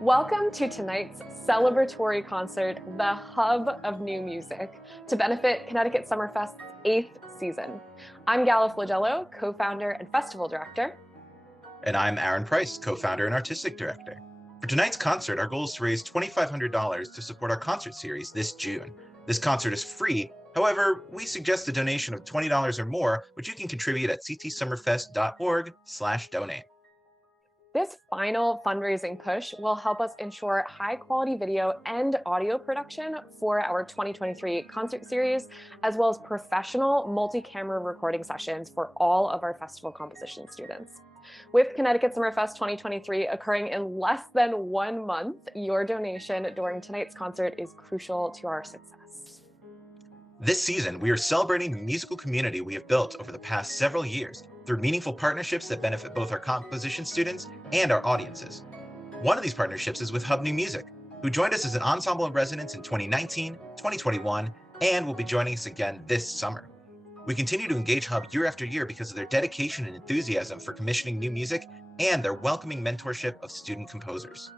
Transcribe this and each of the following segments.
Welcome to tonight's celebratory concert, the hub of new music, to benefit Connecticut Summerfest's 8th season. I'm Gala, Flagello, co-founder and festival director. And I'm Aaron Price, co-founder and artistic director. For tonight's concert, our goal is to raise $2,500 to support our concert series this June. This concert is free. However, we suggest a donation of $20 or more, which you can contribute at ctsummerfest.org/donate. This final fundraising push will help us ensure high-quality video and audio production for our 2023 concert series, as well as professional multi-camera recording sessions for all of our festival composition students. With Connecticut Summerfest 2023 occurring in less than 1 month, your donation during tonight's concert is crucial to our success. This season, we are celebrating the musical community we have built over the past several years through meaningful partnerships that benefit both our composition students and our audiences. One of these partnerships is with Hub New Music, who joined us as an ensemble-in-residence in 2019, 2021, and will be joining us again this summer. We continue to engage Hub year after year because of their dedication and enthusiasm for commissioning new music and their welcoming mentorship of student composers.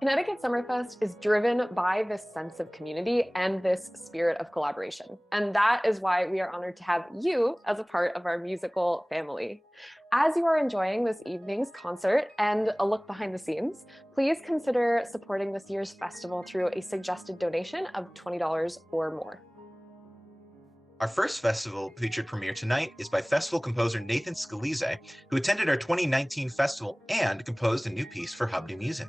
Connecticut Summerfest is driven by this sense of community and this spirit of collaboration. And that is why we are honored to have you as a part of our musical family. As you are enjoying this evening's concert and a look behind the scenes, please consider supporting this year's festival through a suggested donation of $20 or more. Our first festival featured premiere tonight is by festival composer Nathan Scalise, who attended our 2019 festival and composed a new piece for Hub New Music.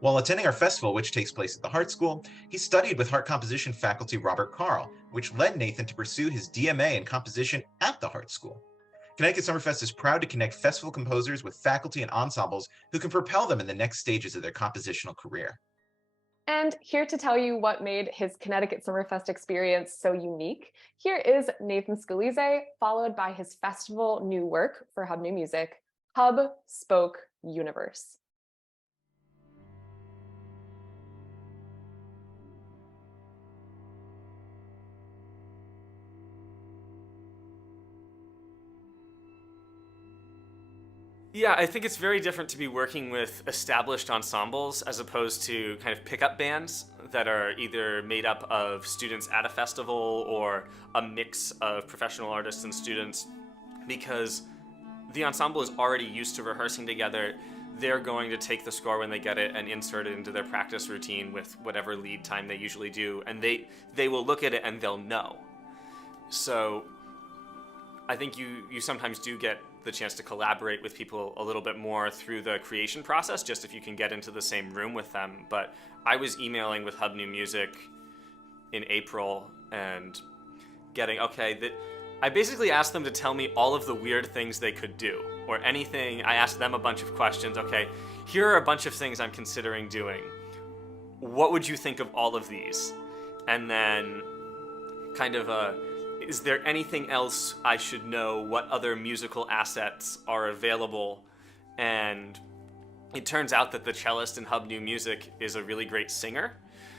While attending our festival, which takes place at the Hart School, he studied with Hart composition faculty Robert Carl, which led Nathan to pursue his DMA in composition at the Hart School. Connecticut Summerfest is proud to connect festival composers with faculty and ensembles who can propel them in the next stages of their compositional career. And here to tell you what made his Connecticut Summerfest experience so unique, here is Nathan Scalise, followed by his festival new work for Hub New Music, Hub Spoke Universe. Yeah, I think it's very different to be working with established ensembles as opposed to kind of pickup bands that are either made up of students at a festival or a mix of professional artists and students, because the ensemble is already used to rehearsing together. They're going to take the score when they get it and insert it into their practice routine with whatever lead time they usually do, and they will look at it and they'll know. So I think you sometimes do get the chance to collaborate with people a little bit more through the creation process, just if you can get into the same room with them. But I was emailing with Hub New Music in April and I basically asked them to tell me all of the weird things they could do, or anything. I asked them a bunch of questions. Okay, here are a bunch of things I'm considering doing. What would you think of all of these? And then kind of is there anything else I should know? What other musical assets are available? And it turns out that the cellist in Hub New Music is a really great singer.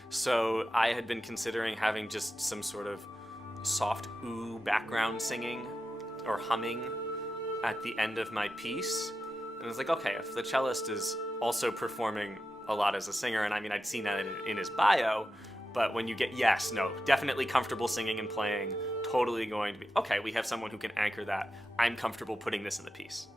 So I had been considering having just some sort of soft ooh background singing or humming at the end of my piece. And I was like, okay, if the cellist is also performing a lot as a singer, and I mean, I'd seen that in his bio, but when you get, yes, no, definitely comfortable singing and playing, totally going to be, okay, we have someone who can anchor that. I'm comfortable putting this in the piece.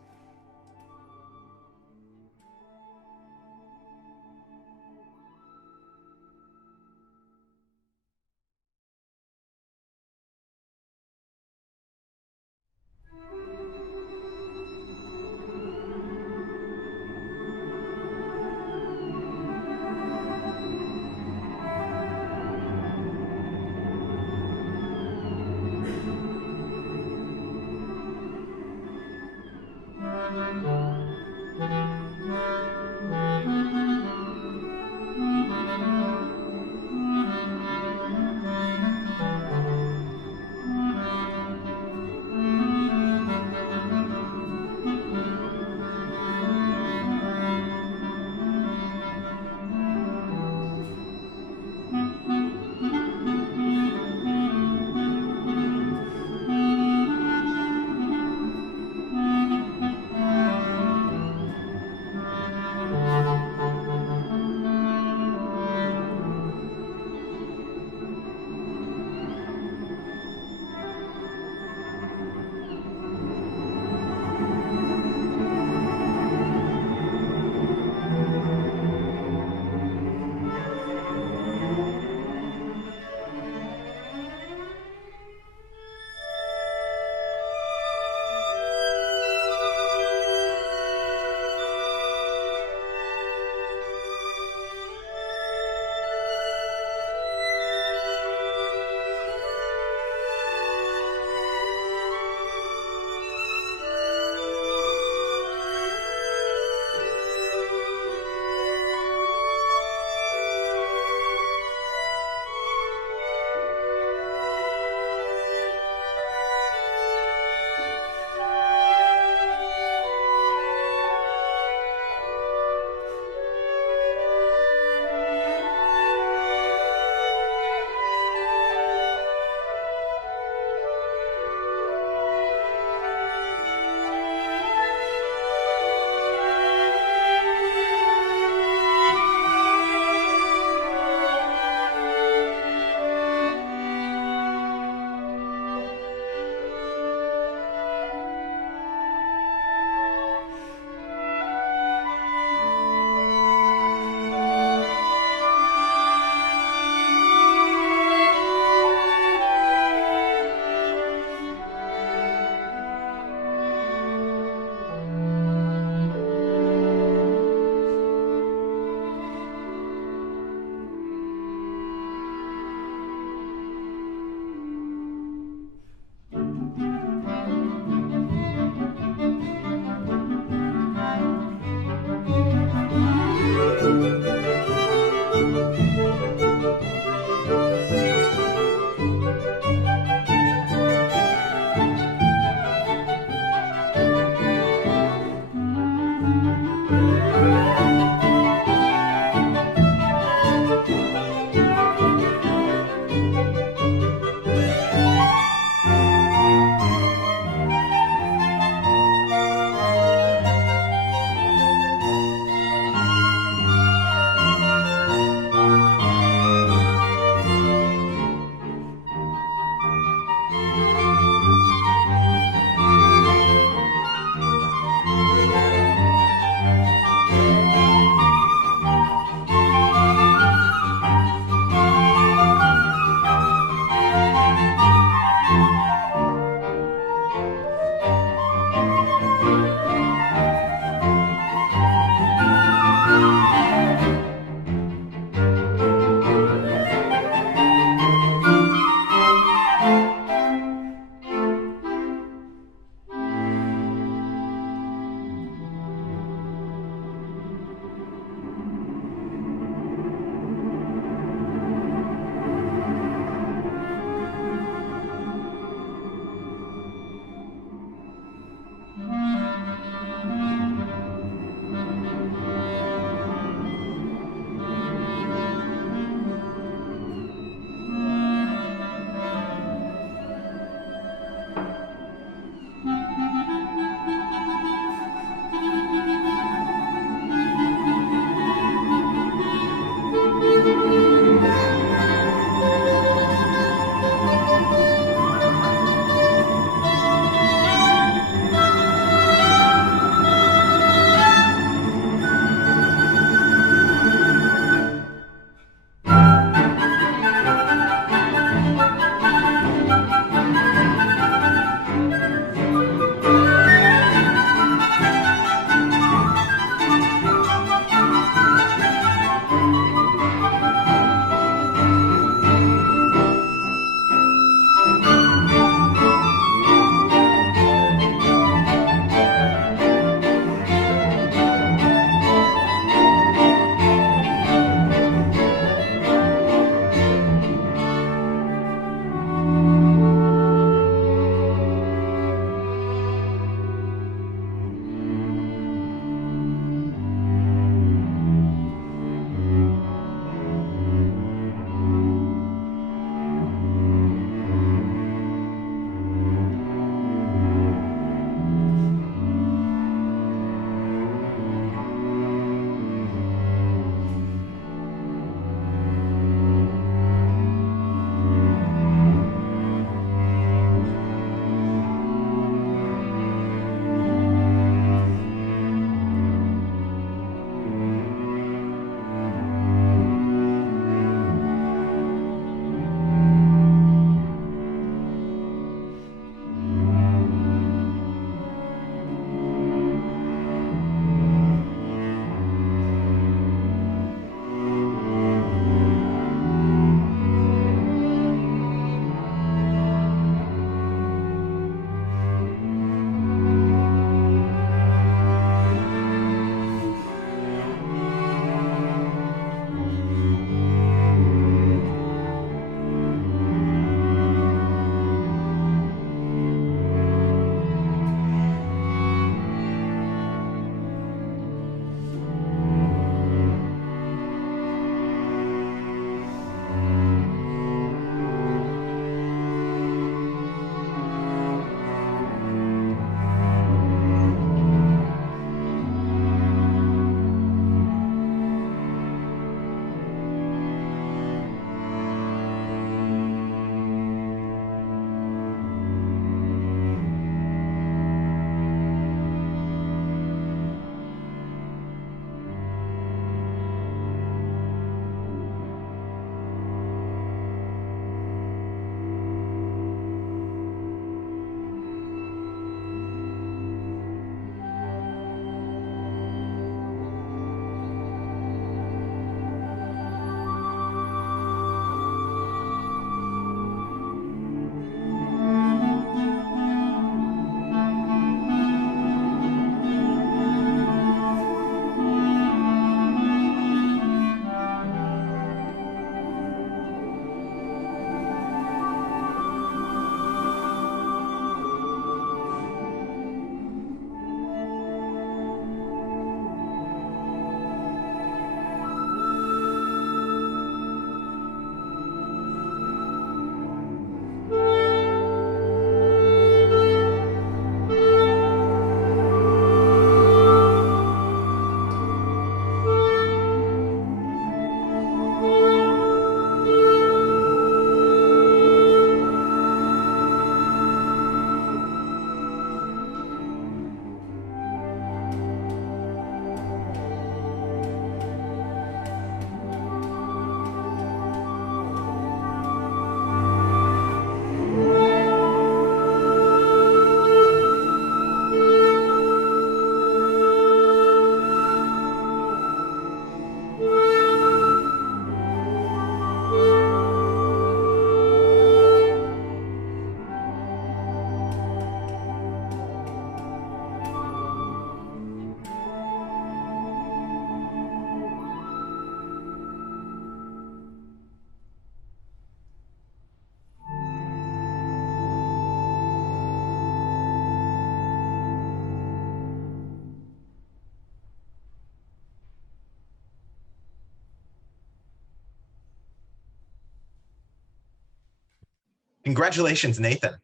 Congratulations, Nathan.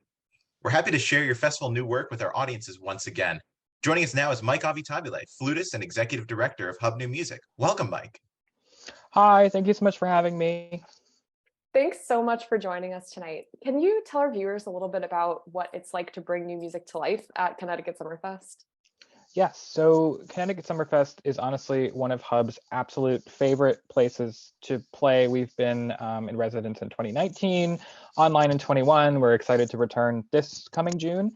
We're happy to share your festival new work with our audiences once again. Joining us now is Mike Avitabile, flutist and executive director of Hub New Music. Welcome, Mike. Hi, thank you so much for having me. Thanks so much for joining us tonight. Can you tell our viewers a little bit about what it's like to bring new music to life at Connecticut Summerfest? Yes, so Connecticut Summerfest is honestly one of Hub's absolute favorite places to play. We've been in residence in 2019, online in 21. We're excited to return this coming June.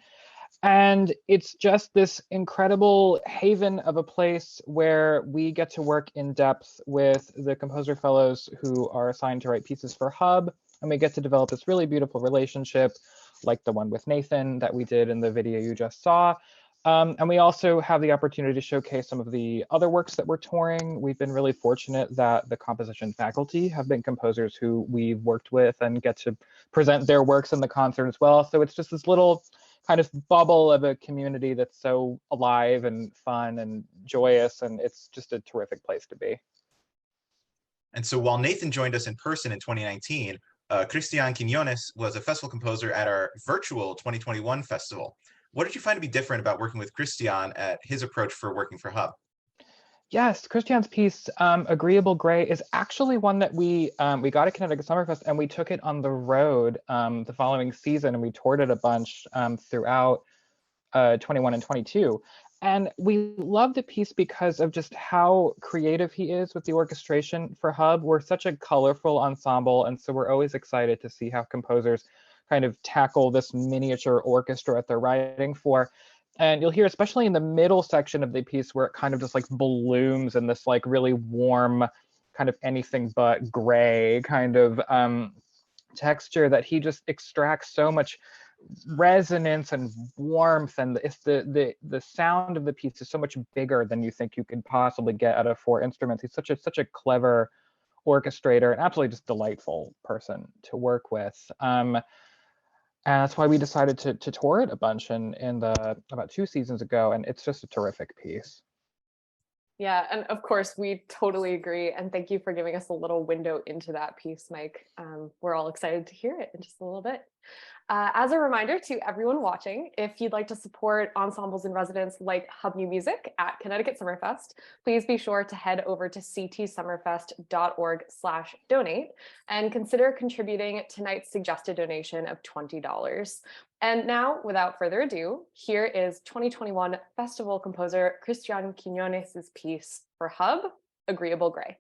And it's just this incredible haven of a place where we get to work in depth with the composer fellows who are assigned to write pieces for Hub. And we get to develop this really beautiful relationship, like the one with Nathan that we did in the video you just saw. And we also have the opportunity to showcase some of the other works that we're touring. We've been really fortunate that the composition faculty have been composers who we've worked with and get to present their works in the concert as well. So it's just this little kind of bubble of a community that's so alive and fun and joyous, and it's just a terrific place to be. And so while Nathan joined us in person in 2019, Christian Quiñones was a festival composer at our virtual 2021 festival. What did you find to be different about working with Christian at his approach for working for Hub? Yes, Christian's piece, Agreeable Gray, is actually one that we got at Connecticut Summerfest, and we took it on the road the following season, and we toured it a bunch throughout 21 and 22. And we love the piece because of just how creative he is with the orchestration for Hub. We're such a colorful ensemble, and so we're always excited to see how composers kind of tackle this miniature orchestra that they're writing for. And you'll hear, especially in the middle section of the piece, where it kind of just like blooms in this like really warm, kind of anything but gray kind of texture, that he just extracts so much resonance and warmth, and it's the sound of the piece is so much bigger than you think you could possibly get out of four instruments. He's such a clever orchestrator and absolutely just delightful person to work with. And that's why we decided to tour it a bunch about 2 seasons ago, and it's just a terrific piece. Yeah, and of course, we totally agree. And thank you for giving us a little window into that piece, Mike. We're all excited to hear it in just a little bit. As a reminder to everyone watching, if you'd like to support ensembles in residence like Hub New Music at Connecticut Summerfest, please be sure to head over to ctsummerfest.org/donate and consider contributing tonight's suggested donation of $20. And now, without further ado, here is 2021 festival composer Christian Quiñones' piece for Hub, Agreeable Gray.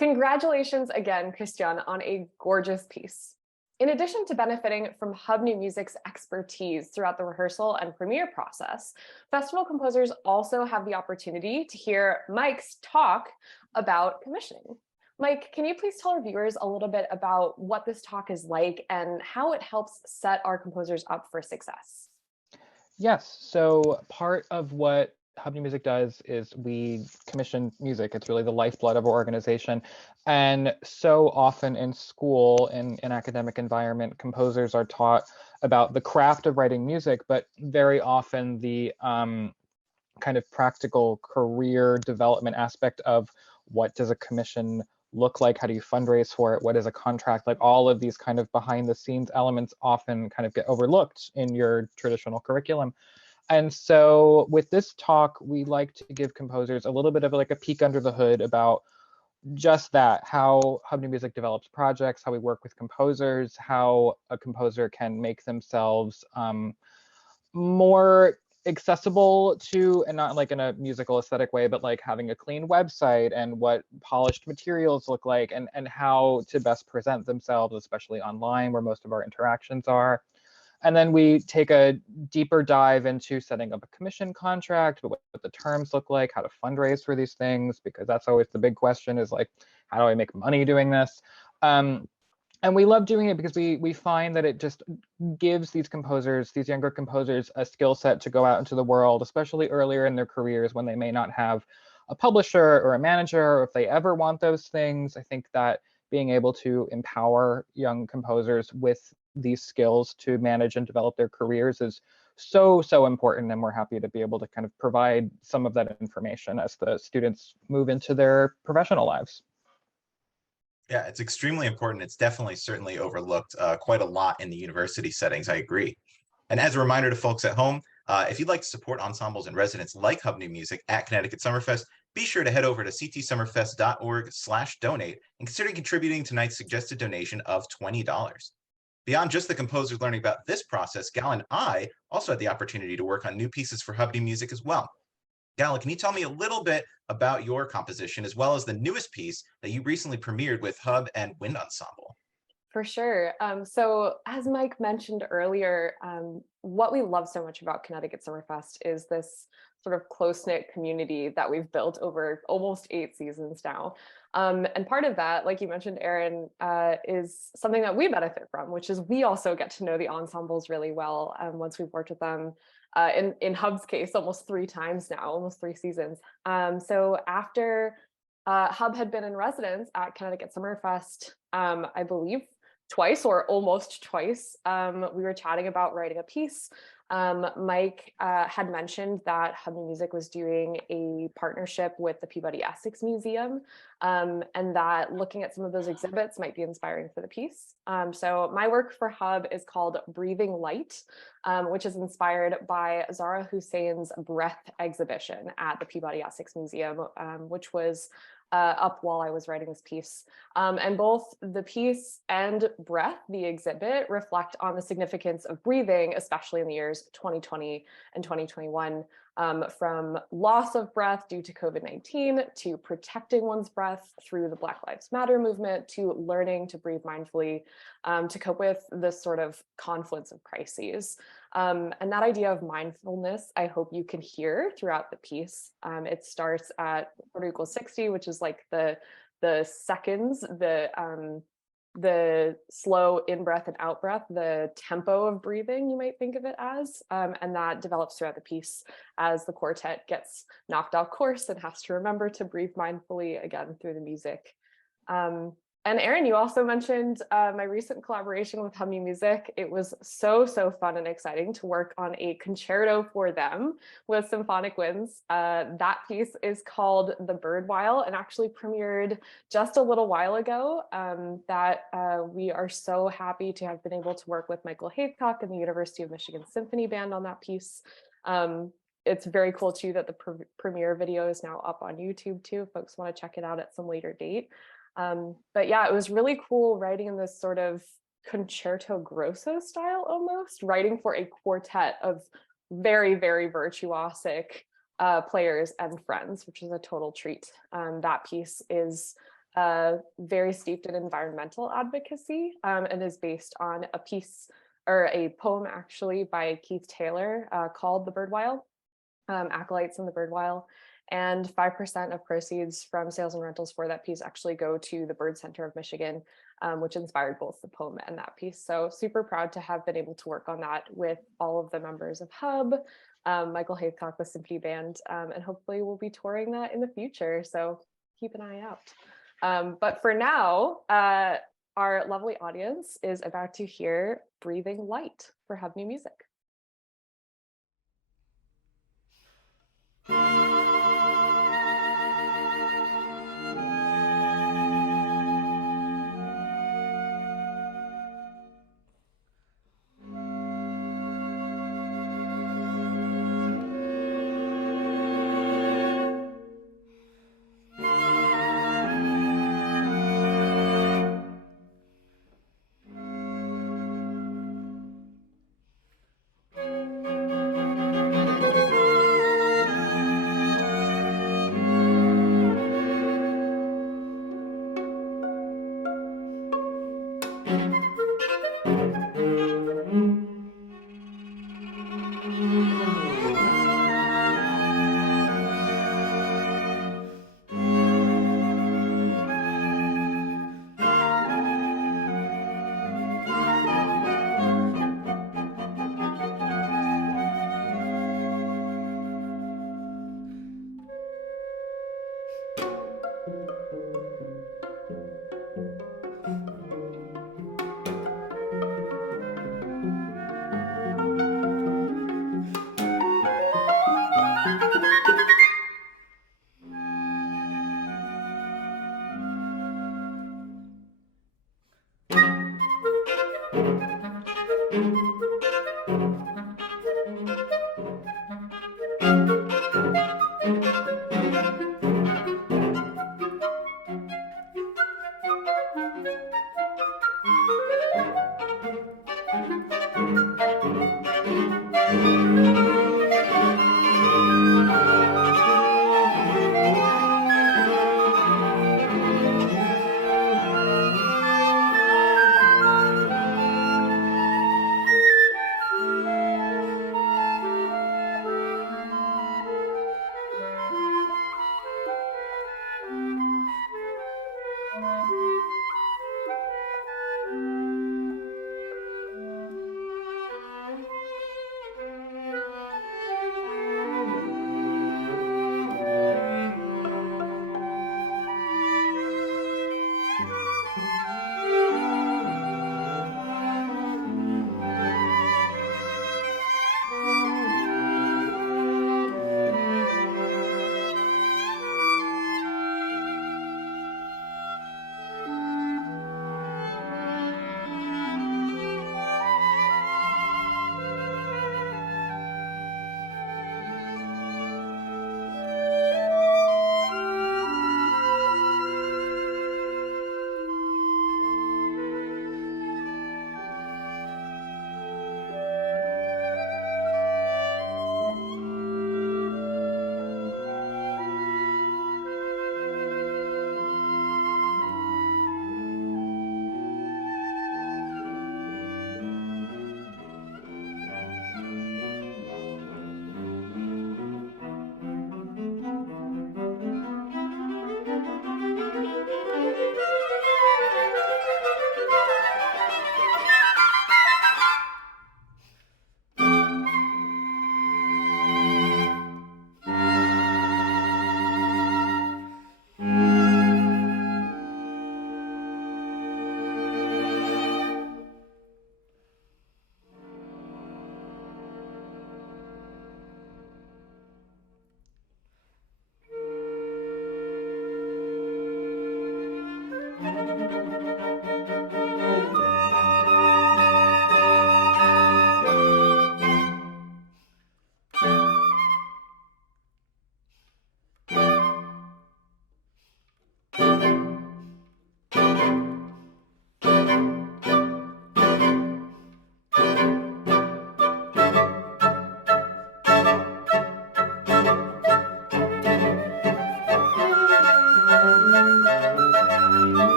Congratulations again, Christian, on a gorgeous piece. In addition to benefiting from Hub New Music's expertise throughout the rehearsal and premiere process, festival composers also have the opportunity to hear Mike's talk about commissioning. Mike, can you please tell our viewers a little bit about what this talk is like and how it helps set our composers up for success? Yes, so part of what Hub New Music does is we commission music. It's really the lifeblood of our organization. And so often in school, in academic environment, composers are taught about the craft of writing music, but very often the kind of practical career development aspect of what does a commission look like? How do you fundraise for it? What is a contract? Like all of these kind of behind the scenes elements often kind of get overlooked in your traditional curriculum. And so with this talk, we like to give composers a little bit of like a peek under the hood about just that, how Hub New Music develops projects, how we work with composers, how a composer can make themselves more accessible to, and not like in a musical aesthetic way, but like having a clean website and what polished materials look like, and how to best present themselves, especially online where most of our interactions are. And then we take a deeper dive into setting up a commission contract, but what the terms look like, how to fundraise for these things, because that's always the big question is like, how do I make money doing this? And we love doing it because we find that it just gives these composers, these younger composers, a skill set to go out into the world, especially earlier in their careers when they may not have a publisher or a manager, or if they ever want those things. I think that being able to empower young composers with these skills to manage and develop their careers is so important, and we're happy to be able to kind of provide some of that information as the students move into their professional lives. Yeah, it's extremely important. It's definitely certainly overlooked quite a lot in the university settings. I agree. And as a reminder to folks at home, if you'd like to support ensembles and residents like Hub New Music at Connecticut Summerfest, be sure to head over to ctsummerfest.org/donate and consider contributing tonight's suggested donation of $20. Beyond just the composers learning about this process, Gala and I also had the opportunity to work on new pieces for Hub New Music as well. Gala, can you tell me a little bit about your composition as well as the newest piece that you recently premiered with Hub and Wind Ensemble? For sure. So as Mike mentioned earlier, what we love so much about Connecticut Summerfest is this sort of close-knit community that we've built over almost 8 seasons now. And part of that, like you mentioned, Aaron, is something that we benefit from, which is we also get to know the ensembles really well once we've worked with them. In Hub's case, almost 3 times now, almost 3 seasons. So after Hub had been in residence at Connecticut Summerfest, I believe twice or almost twice, we were chatting about writing a piece. Mike had mentioned that Hub New Music was doing a partnership with the Peabody Essex Museum, and that looking at some of those exhibits might be inspiring for the piece. So my work for Hub is called Breathing Light, which is inspired by Zahra Hussein's Breath exhibition at the Peabody Essex Museum, which was up while I was writing this piece. And both the piece and Breath, the exhibit, reflect on the significance of breathing, especially in the years 2020 and 2021, from loss of breath due to COVID-19 to protecting one's breath through the Black Lives Matter movement to learning to breathe mindfully to cope with this sort of confluence of crises. And that idea of mindfulness, I hope you can hear throughout the piece. It starts at quarter equals 60, which is like the seconds, the slow in-breath and out-breath, the tempo of breathing, you might think of it as, and that develops throughout the piece as the quartet gets knocked off course and has to remember to breathe mindfully again through the music. And Aaron, you also mentioned my recent collaboration with Hub New Music. It was so fun and exciting to work on a concerto for them with symphonic winds. That piece is called The Bird While and actually premiered just a little while ago. We are so happy to have been able to work with Michael Avitabile and the University of Michigan Symphony Band on that piece. It's very cool too that the premiere video is now up on YouTube too, if folks want to check it out at some later date. But yeah, it was really cool writing in this sort of concerto grosso style almost, writing for a quartet of very virtuosic players and friends, which is a total treat. That piece is very steeped in environmental advocacy, and is based on a piece or a poem actually by Keith Taylor called The Birdwhile, Acolytes in the Birdwhile. And 5% of proceeds from sales and rentals for that piece actually go to the Bird Center of Michigan, which inspired both the poem and that piece. So super proud to have been able to work on that with all of the members of Hub, Michael Haycock with Symphony Band, and hopefully we'll be touring that in the future. So keep an eye out. But for now, our lovely audience is about to hear Breathing Light for Hub New Music.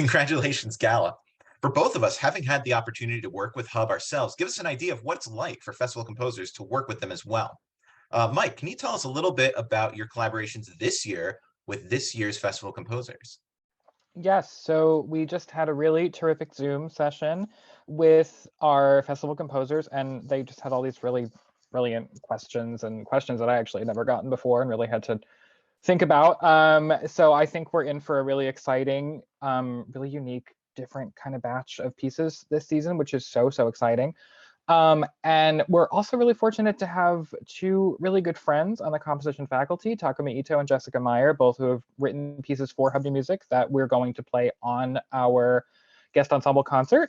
Congratulations, Gala. For both of us, having had the opportunity to work with Hub ourselves, give us an idea of what it's like for festival composers to work with them as well. Mike, can you tell us a little bit about your collaborations this year with this year's festival composers? Yes, so we just had a really terrific Zoom session with our festival composers, and they just had all these really brilliant questions and questions that I actually had never gotten before and really had to think about. So I think we're in for a really exciting, really unique, different kind of batch of pieces this season, which is so exciting. And we're also really fortunate to have two really good friends on the composition faculty, Takumi Ito and Jessica Meyer, both who have written pieces for Hub New Music that we're going to play on our guest ensemble concert.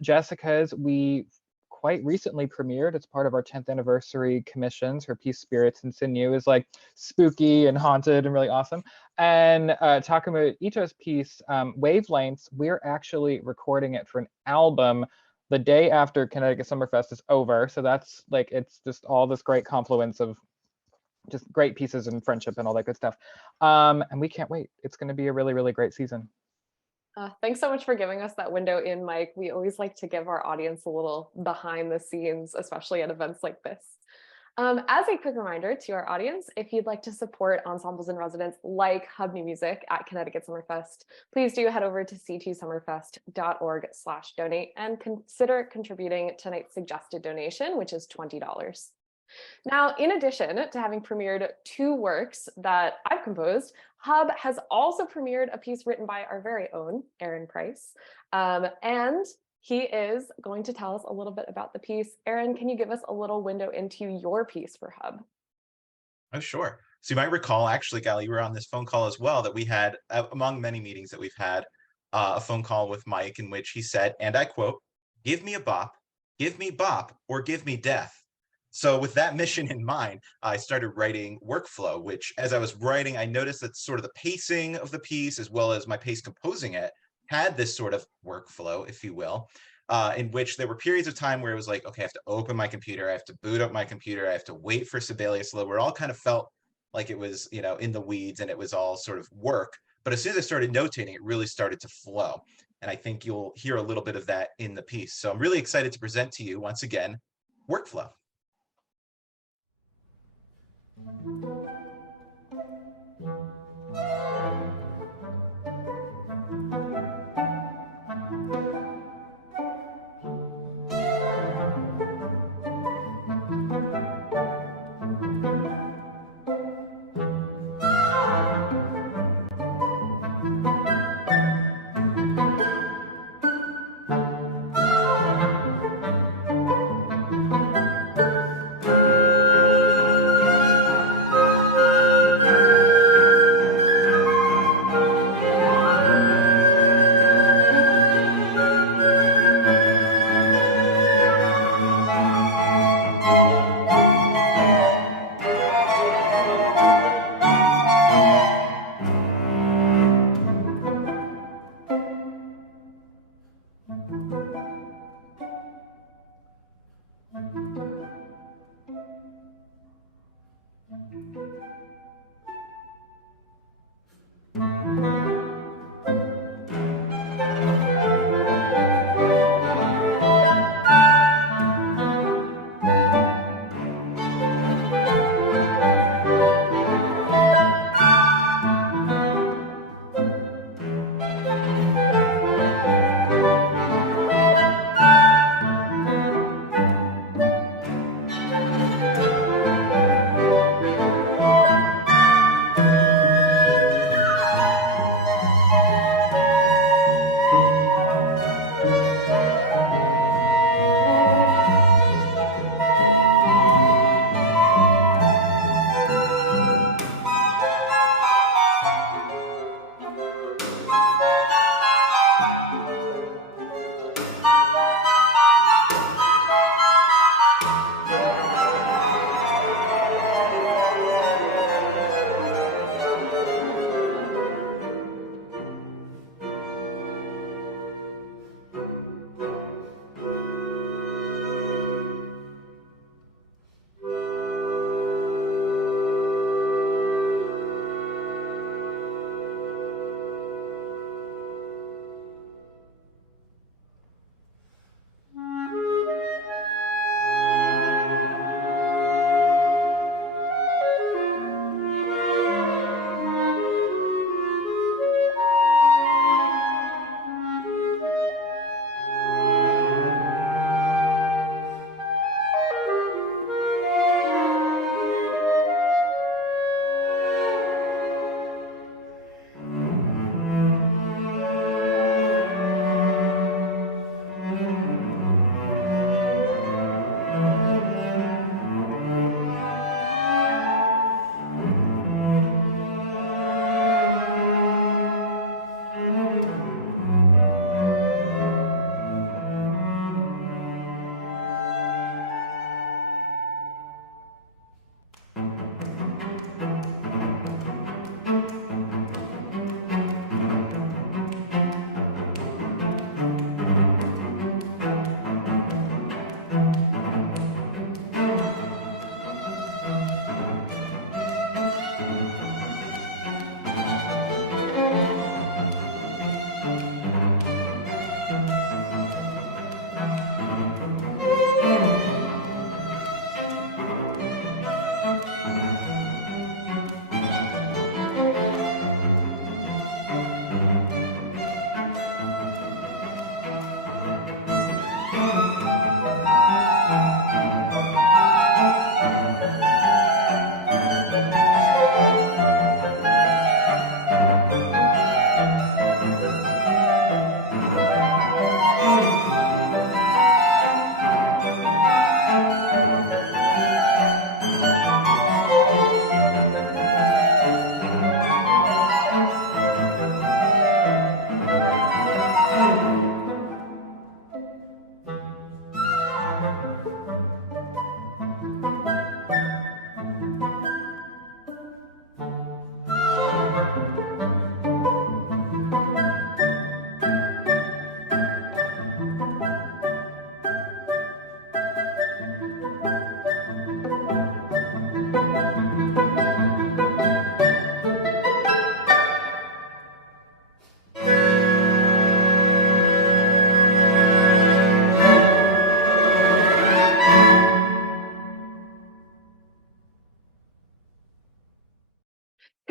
Jessica's, we quite recently premiered. It's part of our 10th anniversary commissions. Her piece Spirits and Sinew is like spooky and haunted and really awesome. And Takumi Ito's piece, Wavelengths, we're actually recording it for an album the day after Connecticut Summerfest is over. So that's like, it's just all this great confluence of just great pieces and friendship and all that good stuff. And we can't wait. It's going to be a really great season. Thanks so much for giving us that window in, Mike. We always like to give our audience a little behind the scenes, especially at events like this. As a quick reminder to our audience, if you'd like to support ensembles in residence like Hub New Music at Connecticut Summerfest, please do head over to ctsummerfest.org/donate and consider contributing tonight's suggested donation, which is $20. Now, in addition to having premiered two works that I've composed, Hub has also premiered a piece written by our very own Aaron Price. And he is going to tell us a little bit about the piece. Aaron, can you give us a little window into your piece for Hub? Oh, sure. So you might recall, actually, Gally, you were on this phone call as well, that we had, among many meetings that we've had, a phone call with Mike in which he said, and I quote, "Give me a bop, give me bop, or give me death." So with that mission in mind, I started writing workflow, which as I was writing, I noticed that sort of the pacing of the piece, as well as my pace composing it, had this sort of workflow, if you will, in which there were periods of time where it was like, okay, I have to open my computer, I have to boot up my computer, I have to wait for Sibelius load, where it all kind of felt like it was, in the weeds and it was all sort of work. But as soon as I started notating, it really started to flow. And I think you'll hear a little bit of that in the piece. So I'm really excited to present to you, once again, workflow.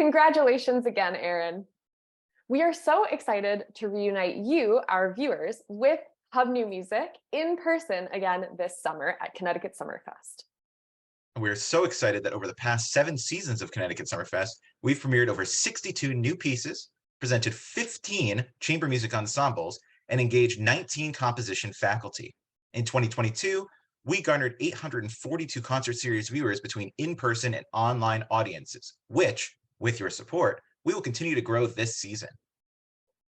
Congratulations again, Erin. We are so excited to reunite you, our viewers, with Hub New Music in person again this summer at Connecticut Summerfest. We're so excited that over the past 7 seasons of Connecticut Summerfest, we've premiered over 62 new pieces, presented 15 chamber music ensembles, and engaged 19 composition faculty. In 2022, we garnered 842 concert series viewers between in-person and online audiences, which, with your support, we will continue to grow this season.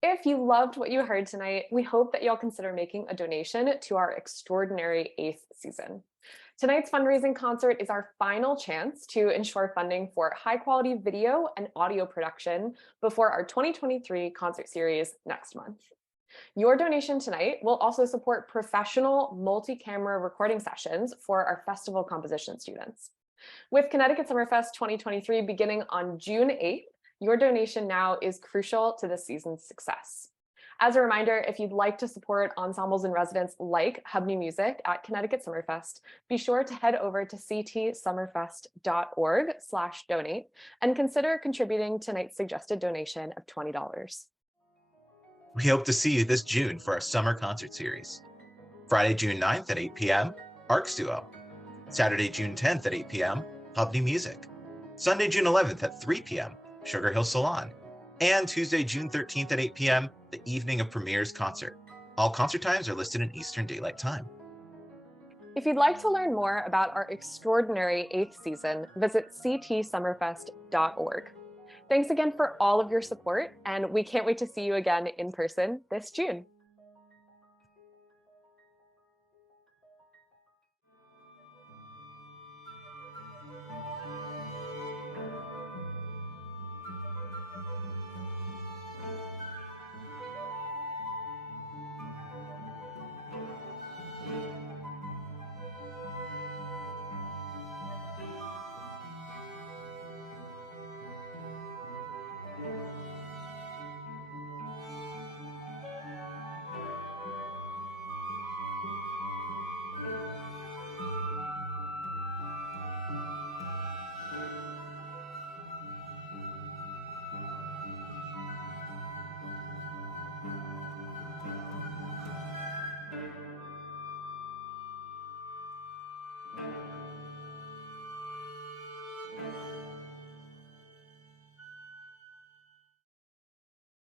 If you loved what you heard tonight, we hope that you'll consider making a donation to our extraordinary 8th season. Tonight's fundraising concert is our final chance to ensure funding for high-quality video and audio production before our 2023 concert series next month. Your donation tonight will also support professional multi-camera recording sessions for our festival composition students. With Connecticut Summerfest 2023 beginning on June 8th, your donation now is crucial to this season's success. As a reminder, if you'd like to support ensembles in residence like Hub New Music at Connecticut Summerfest, be sure to head over to ctsummerfest.org/donate and consider contributing tonight's suggested donation of $20. We hope to see you this June for our summer concert series. Friday, June 9th at 8 p.m., Arcs Duo. Saturday, June 10th at 8 p.m., Hub New Music. Sunday, June 11th at 3 p.m., Sugar Hill Salon. And Tuesday, June 13th at 8 p.m., the evening of Premier's concert. All concert times are listed in Eastern Daylight Time. If you'd like to learn more about our extraordinary 8th season, visit ctsummerfest.org. Thanks again for all of your support, and we can't wait to see you again in person this June.